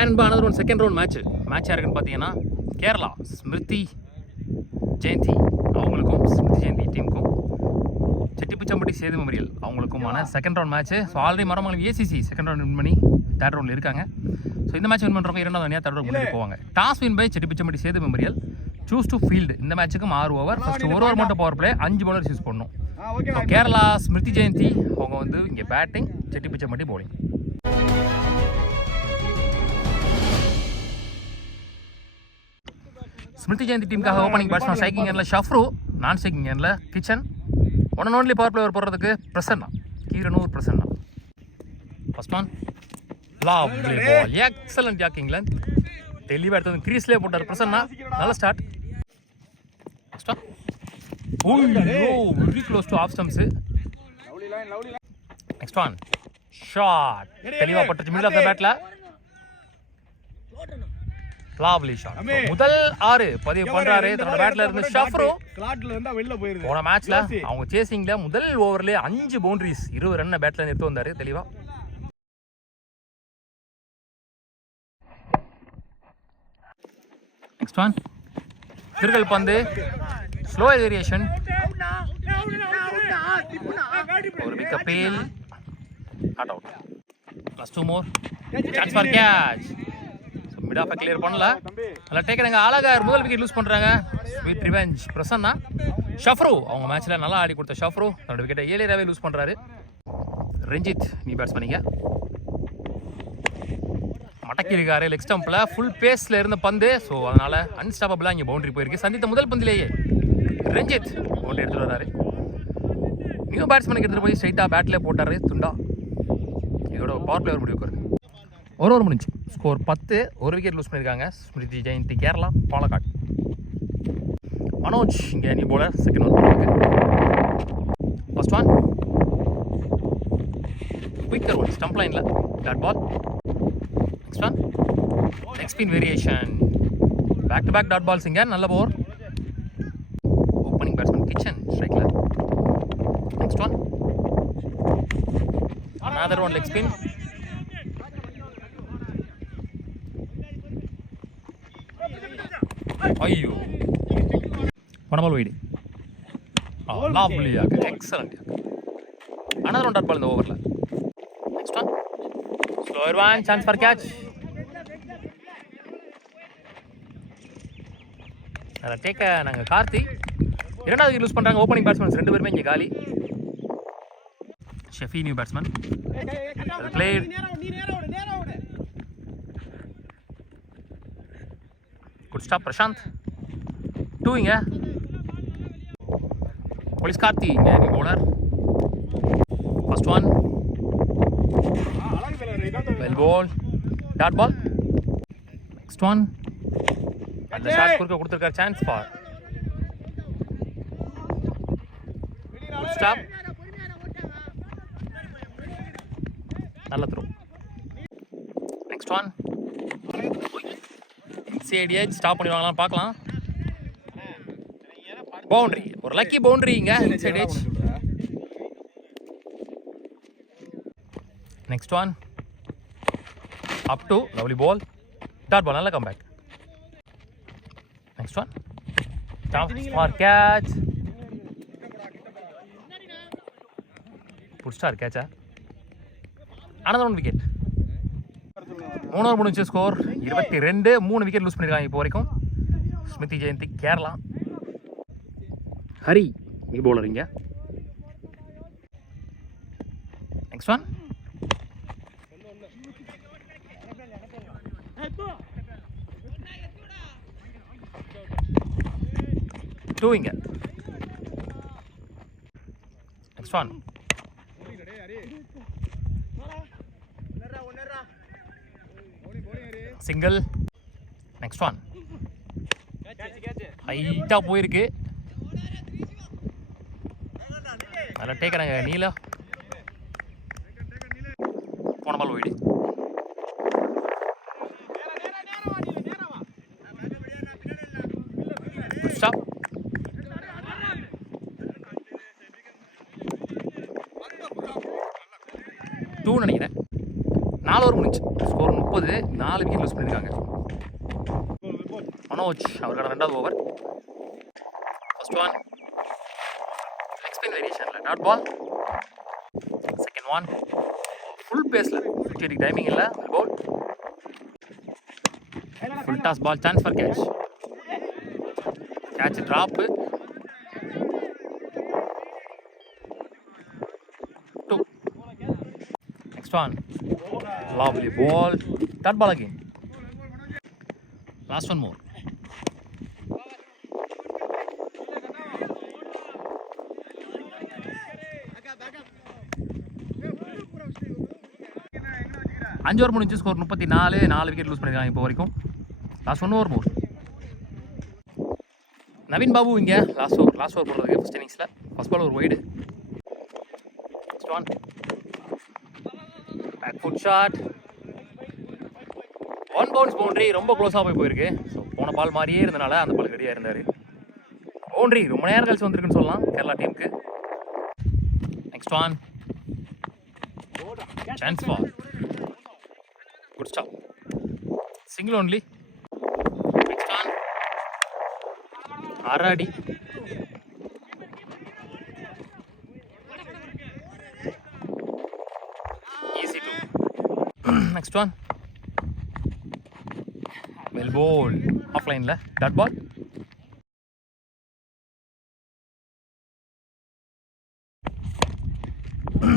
நண்பா another one second round match யாருக்குன்னு பார்த்தீங்கன்னா கேரளா ஸ்மிருதி ஜெயந்தி அவங்களுக்கும் ஸ்மிருதி ஜெயந்தி டீமுக்கும் செட்டிப்புச்சம்பட்டி சேது மெமோரியல் அவங்களுக்குமான second round match. So already Maramangalam ACC second round win பண்ணி தேர்ட் ரவுண்டில் இருக்காங்க. ஸோ இந்த மேட்ச் வின் பண்ணுறவங்க இரண்டாவது அணியாக தேர்ட் ரவுண்ட் முன்னாடி போவாங்க. Toss win by Chettipuchampatti Sethu memorial, choose to field. இந்த மேட்ச்சுக்கும் 6 ஓவர், ஃபர்ஸ்ட் ஒரு ஓவர் மட்டும் பவர் பிளே, 5 பவுலர்ஸ் யூஸ் பண்ணணும். கேரளா ஸ்மிருதி ஜெயந்தி அவங்க வந்து இங்கே பேட்டிங், செட்டிப்புச்சம்பட்டி பவுலிங். ஸ்மிருதி ஜெயந்தி டீமுக்காக ஓப்பனிங் பேட்ஸ்மேன் ஸ்ட்ரைக்கிங் எண்ணில் ஷஃப்ரு, நான் ஸ்ட்ரைக்கிங் எண்ணில் Kichan, one and only power play over போடுறதுக்கு Prasanna, Keeranur Prasanna. First one lovely ball, excellent yorking length, தெளிவாக எடுத்தது கிரீஸ்லேயே போட்டார் பிரசன்னா. நல்ல start. First one very close to off stumps. Next one shot, தெளிவாக பட்டுச்சு மிடில் ஆஃப் த பேட்டில். Lovely shot. முதல் 6 பதிவு பண்றாரு தன்னோட பேட்ல இருந்து ஷஃப்ரு. போன மேட்ச்ல அவங்க சேசிங்ல முதல் ஓவர்ல 5 பவுண்டரிஸ் 20 ரன் பேட்ல நிறுத்தி வந்தாரு தெளிவா. நெக்ஸ்ட் ஒன் திருகல் பந்து, ஸ்லோ வேரியேஷன், ஒரு big appeal, not out. Plus 2 more, chance for catch. Mid off clear பண்ணல, நல்லா டேக்கறாங்க. அழகார் முதல் விக்கெட் லூஸ் பண்றாங்க. Sweet revenge Prasanna. ஷஃப்ரு அவங்க மேட்ச்ல நல்லா ஆடி கொடுத்த ஷஃப்ரு தன்னோட விக்கெட்டை ஏலியராகவே லூஸ் பண்றாரு. ரஞ்சித் நீ பேட்ஸ் பண்ணீங்க, மடக்கி இருக்காரு லெக் ஸ்டம்ப்ல, ஃபுல் பேஸ்ல இருந்த பந்து. ஸோ அதனால அன்ஸ்டாப்பபிளா இங்கே பவுண்டரி போயிருக்கு. சந்தித்த முதல் பந்திலேயே ரஞ்சித் பவுண்டரி எடுத்துட்டு வராரு. நியூ பேட்ஸ்மேனுக்கு எடுத்துட்டு போய் ஸ்ட்ரைட்டா பேட்ல போட்டாரு துண்டா. இதோட பவர் பிளேவர் முடிவுக்கு வருது. ஒரு ஓவர் முடிஞ்சு, ஸ்கோர் 10, ஒரு விக்கெட் லூஸ் பண்ணியிருக்காங்க ஸ்மிருதி ஜெயந்தி கேரளா பாலக்காடு. மனோஜ் இங்கே new bowler, second over. First one quicker one, stump லைனில் dot ball. Next one leg spin variation, back to back dot balls. இங்கே நல்ல பவர். ஓப்பனிங் பேட்ஸ்மேன் கிச்சன் ஸ்ட்ரைக்கில். Next one another one leg spin. ஐயோ பனமல் wide, lovely யாக், excellent யாக். another one dot ball இந்த ஓவரில். Next one slower one, chance for catch. அதில் டேக்க நாங்கள் கார்த்தி இரண்டாவது wicket lose பண்ணுறாங்க. ஓப்பனிங் பேட்ஸ்மேன்ஸ் 2 பேருமே இங்கே காலி. Shefi new batsman played. Good stop Prashanth. 2 இங்க போலீஸ் கார்த்தி இங்கே new bowler. First one well ball, dot ball. Next one அந்த ஷாட் குறுக்க கொடுத்துருக்காரு, சான்ஸ் ஃபார் குட் ஸ்டாப். நல்ல throw. Next one inside edge, stop பண்ணிடுவாங்களான்னு பார்க்கலாம். பவுண்டரி, ஒரு லக்கி பவுண்டரி இங்க inside edge. Next one up to lovely ball, dot ball, நல்ல comeback. Next one chance for catch, புடிச்சார் கேட்சா. another one wicket. 3 ஓவர் முடிஞ்சு, score 22, 3 wicket lose பண்ணியிருக்காங்க இப்போ வரைக்கும் ஸ்மிருதி ஜெயந்தி கேரளா. ஹரி நியூ பவுலர் இங்கே. நெக்ஸ்ட் ஒன் டூ இங்கே. Next one single. Next one ஹைட்டா போயிருக்கு, நல்லா டேக்கறாங்க. நீலா போன பால் வைடு. ஸ்டாப். 2 நினைக்கிறேன். 4 ஓவர் முடிஞ்சு. ஸ்கோர் 30. 4 விக்கெட் லூஸ் பண்ணியிருக்காங்க. மனோஜ் அவரோட 2வது ஓவர். ஃபர்ஸ்ட் ஒன் எக்ஸ்பின் வேரியேஷனில் dot ball. Second one full பேஸில் 50 டைமிங் இல்லை ball. Full toss ball, chance for catch. Catch drop. 2. Next one. Lovely ball. That ball again. Last one more. அஞ்சு over முடிஞ்சு. Score 34. 4 wicket lose பண்ணியிருக்காங்க இப்போ வரைக்கும். Last 1 over more. Naveen Babu இங்கே last over போடுறதுக்கு first இன்னிங்ஸில். ஃபர்ஸ்ட் பால் ஒரு wide. Back foot shot. 1 bounce boundary. ரொம்ப க்ளோஸாக போயிருக்கு. ஸோ போன பால் மாதிரியே இருந்தனால அந்த பால் ரெடியாக இருந்தார். பவுண்டரி ரொம்ப நேரம் கழிச்சு வந்திருக்குன்னு சொல்லலாம் கேரளா டீமுக்கு. Next one chance for good stop. Single only. Next one அராடி. Easy 2. Next one well bowl. ஆஃப்லைனில் டாட் பால்.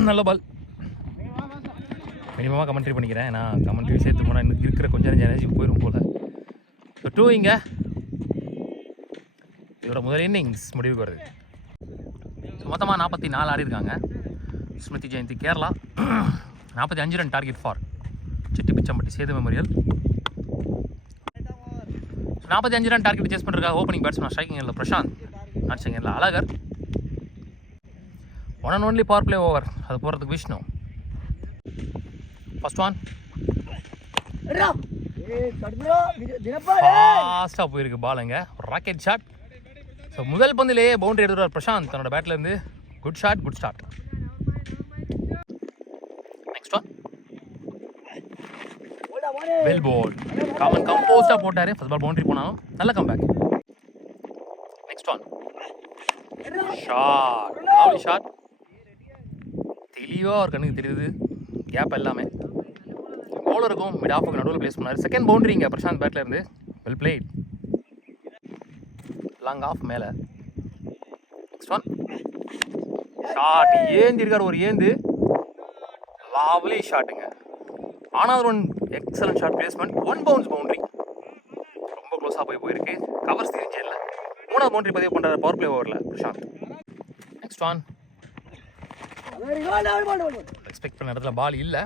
நல்ல பால். மினிமமாக கமெண்ட்ரி பண்ணிக்கிறேன். நான் கமெண்ட்ரி சேர்த்து போனால் எனக்கு இருக்கிற கொஞ்சம் எனர்ஜி போயிடும் போல். ஸோ 2 இங்கே. இதோட முதல் இன்னிங்ஸ் முடிவுக்கு வருது. ஸோ மொத்தமாக 44 ஆடி இருக்காங்க. Smriti Jayanthi Kerala 45 run target for Chettipichampatti Sethu memorial. 45 run target chase பண்ணுறதுக்காக ஓப்பனிங் பேட்ஸ்மேன் ஸ்ட்ரைக்கிங் இல்லை பிரசாந்த், நாட் செகண்டில் Alagar. 1 and only power play over. அது போகிறதுக்கு விஷ்ணு. ஃபர்ஸ்ட் ஒன் ஃபாஸ்ட்டாக போயிருக்கு பாலுங்க. Rocket shot. ஸோ முதல் பந்திலேயே பவுண்டரி எடுத்துகிறார் பிரசாந்த் தன்னோட பேட்லேருந்து. Good shot, good start. Next one well bowl. கம்போஸ்டாக போட்டார். ஃபர்ஸ்ட் பால் பவுண்டரி போனாலும் நல்ல comeback. Next one shot. Lovely shot. தெளிவாக ஒரு கண்ணுக்கு தெரியுது கேப் எல்லாமே. பவுலருக்கும் மிட் ஆஃபுக்கு நடுவில் பிளேஸ் பண்ணார். செகண்ட் பவுண்டரி இங்கே பிரசாந்த் பேட்டில் இருந்து. Well played. லாங் ஆஃப் மேலே. Next one shot. ஏந்திருக்கார் ஒரு ஏந்து. லவ்லி ஷாட்டுங்க. ஆனால் one excellent shot placement. 1 bounce boundary. ரொம்ப க்ளோஸாக போயிருக்கு. கவர்ஸ் தெரிஞ்சே இல்லை. 3வது பவுண்டரி பதிவு பண்ணுறாரு பவர் பிளே ஓவரில் பிரசாந்த். நெக்ஸ்ட் ஒன் எக்ஸ்பெக்ட் பண்ண இடத்துல பால் இல்லை.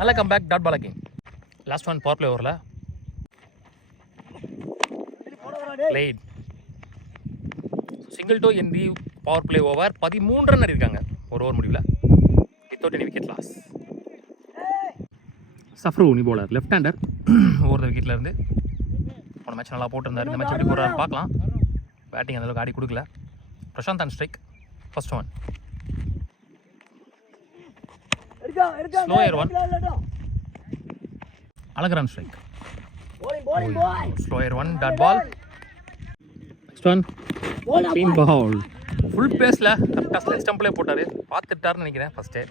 நல்ல comeback. Dot ball again. Last one power play ஓவரில் பிளேட். சிங்கிள் டோ in the power play over. 13 run இருக்காங்க ஒரு ஓவர் முடிவில். Without any wicket loss. சஃப்ரூனி பவுலர் லெஃப்ட் ஹேண்டர். ஓவர் விக்கெட்டில் இருந்து போன மேட்ச் நல்லா போட்டிருந்தார். இந்த மேட்ச் எப்படி போடுறாரு பார்க்கலாம். பேட்டிங் அந்தளவுக்கு ஆடி கொடுக்கல. Prashanth and strike. First one slower one. Alagar and strike. Slower one dot ball. Next one clean ball. Full பேஸில் கரெக்டாக ஸ்டம்பிளே போட்டார். பார்த்துட்டாருன்னு நினைக்கிறேன் ஃபஸ்ட்டே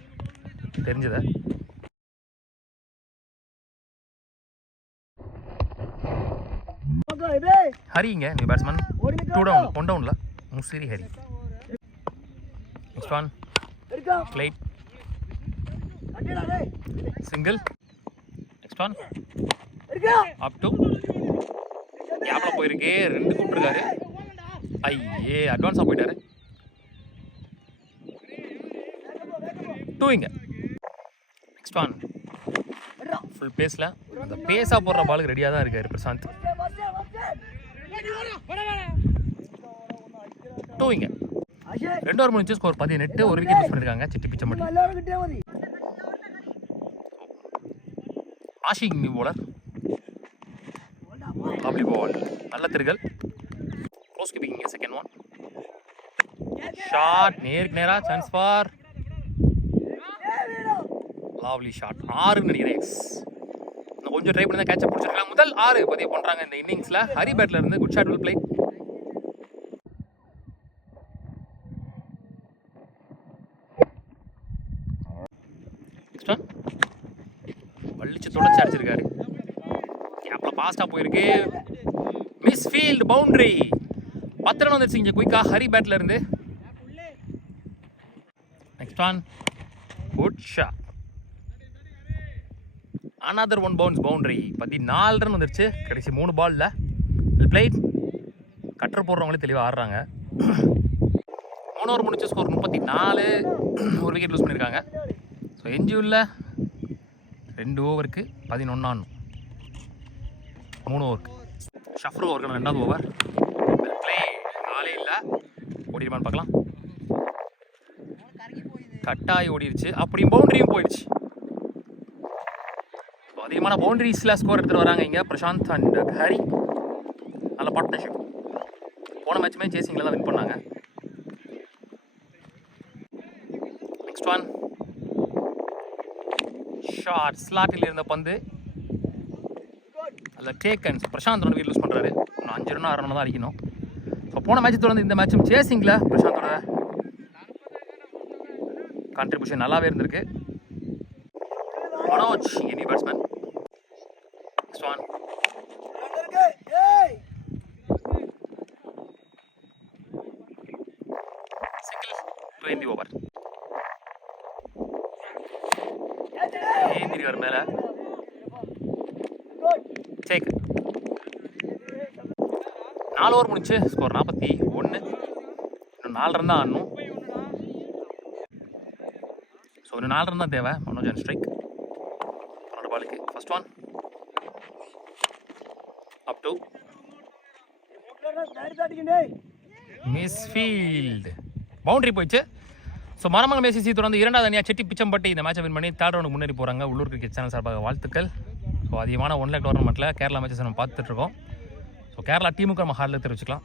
தெரிஞ்சதை. ஹரிங்க நியூ பேட்ஸ்மேன். 2 டவுன் 1 டவுனில் Musiri Hari. Next one played. Single. Next one up to கேப்பில் போயிருக்கு. 2 கூப்பிட்டுருக்காரு. ஐயே அட்வான்ஸாக போயிட்டாரு. 2 இங்கே. நெக்ஸ்ட் ஒன் ஃபுல் பேஸில். அந்த பேஸாக போடுற பாலுக்கு ரெடியாக தான் இருக்கார் பிரசாந்த். 2 இங்கே. 2 ஓவர் முடிஞ்சு. ஸ்கோர் 18. 1 விக்கெட் மிஸ் பண்ணியிருக்காங்க Chettipichampatti. Ashiq new bowler. Lovely ball. நல்ல திருகல். Close keeping. Second one shot. நேருக்கு நேராக சான்ஸ் ஃபார் லாவ்லி ஷாட் 6 நினைக்கிறேன். இன்னும் கொஞ்சம் ட்ரை பண்ணி தான் கேட்சப் பிடிச்சிருக்கலாம். முதல் 6 பதிவு பண்ணுறாங்க இந்த இன்னிங்ஸில். ஹரி பேட்டில் இருந்து குட் ஷாட் வில் பிளே. வலிச்சு தொடச்சி அடிச்சிருக்காரு. கேப்பில் ஃபாஸ்ட்டாக போயிருக்கு. Miss field boundary. 10 ரன் வந்துருச்சு இங்கே குயிக்காக ஹரி பேட்டில் இருந்து. Next on good shot. another one bounce boundary. 14 run வந்துருச்சு கடைசி 3 பால்ல. பிளேட் கட்டர் போடுறவங்களே தெளிவாக ஆடுறாங்க. 3 ஓவர் முடிச்சு ஸ்கோர் 34. ஒரு விக்கெட் லூஸ் பண்ணியிருக்காங்க. ஸோ எஞ்சியூரில் 2 ஓவருக்கு 11 ஆடணும். 3 ஓவருக்கு ஷஃப்ரு ஓவருக்கு 2வது ஓவர். பிளே ஆளே இல்லை. ஓடிடுமான்னு பார்க்கலாம். கட்டாயி ஓடிடுச்சு. அப்படியும் பவுண்டரியும் போயிடுச்சு. அதிகமான பவுண்டரிஸில் ஸ்கோர் எடுத்துகிட்டு வராங்க இங்கே பிரசாந்த் அண்ட் ஹரி. நல்ல பார்ட்னர்ஷிப். போன மேட்சுமே சேசிங்கில் தான் வின் பண்ணாங்க. Next one short. ஸ்லாட்டில் இருந்த பந்து அதில் டேக்கன்ஸ். பிரசாந்த் ஒன்று லூஸ் பண்ணுறாரு. இன்னும் 5 ரன் 6 ரன் தான் அடிக்கணும். ஸோ போன மேட்ச் தொடர்ந்து இந்த மேட்சும் சேசிங்கில் பிரசாந்தோட கான்ட்ரிபியூஷன் நல்லாவே இருந்திருக்கு. மனோஜ் இங்கே new batsman. Next one single 20 over. ஏந்திரிவார் மேலே சேக். 4 ஓவர் முடிச்சு ஸ்கோர் 41. இன்னும் 4 ரன் தான் ஆடணும். ஸோ இன்னும் 4 ரன் தான் தேவை. Manoj and strike. 2 பாலுக்கு first one up to miss field. Boundary போயிடுச்சு. ஸோ மரமங்கலம் மேசிசி தொடர்ந்து 2வது அணியாக செட்டி பிச்சம்பட்டி இந்த மேட்சை வின் பண்ணி 3rd ரவுண்டுக்கு முன்னேறி போகிறாங்க. உள்ளூர் கிரிக்கெட் சேனல் சார்பாக வாழ்த்துக்கள். ஸோ அதிகமான 1 லேக் டோர்னமெண்ட்டில் கேரளா மேட்சஸ் நம்ம பார்த்துட்ருக்கோம். ஸோ கேரளா டீமுக்கு நம்ம ஹார்டில் தெரிவிச்சுக்கலாம்.